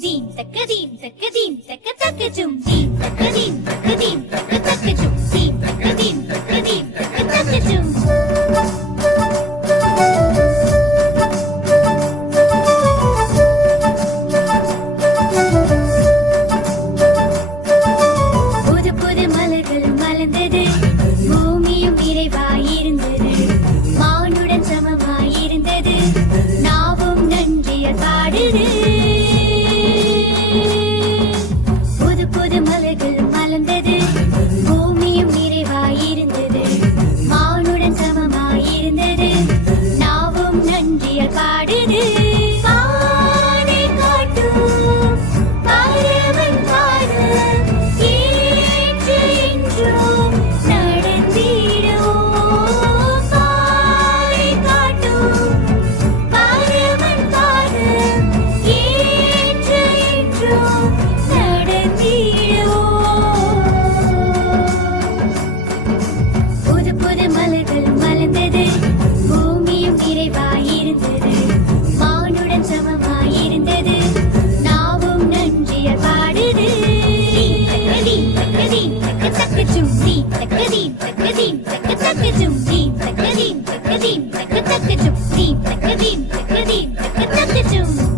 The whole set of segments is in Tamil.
Deem, taka, deem, taka, deem, taka, taka, zoom, deem, taka, deem, taka, deem. இருந்தது. மானுடன் சமமாயிருந்தது. நாவும் நன்றிய பாடுது. தக்கதீம் தக்கதீம் தக்க தக்க ஜும் தீம் தக்கதீம் தக்கதீம் தக்க தக்க ஜும் தீம் தக்கதீம் தக்கதீம் தக்க தக்க ஜும் தீம் தக்கதீம் தக்கதீம் தக்க தக்க ஜும்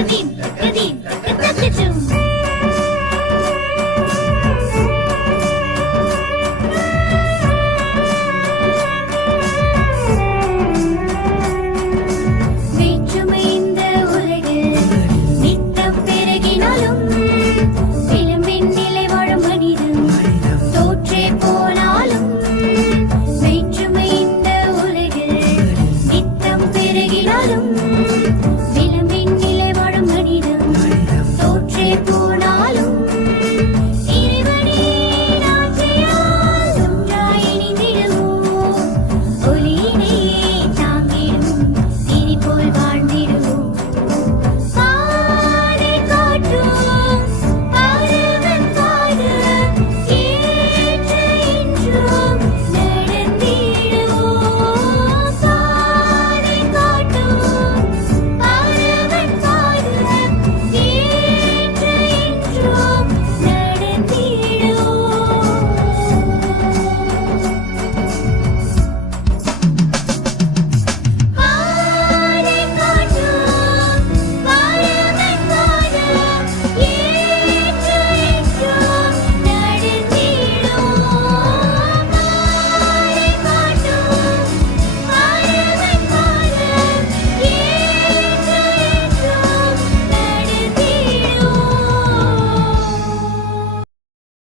Amin.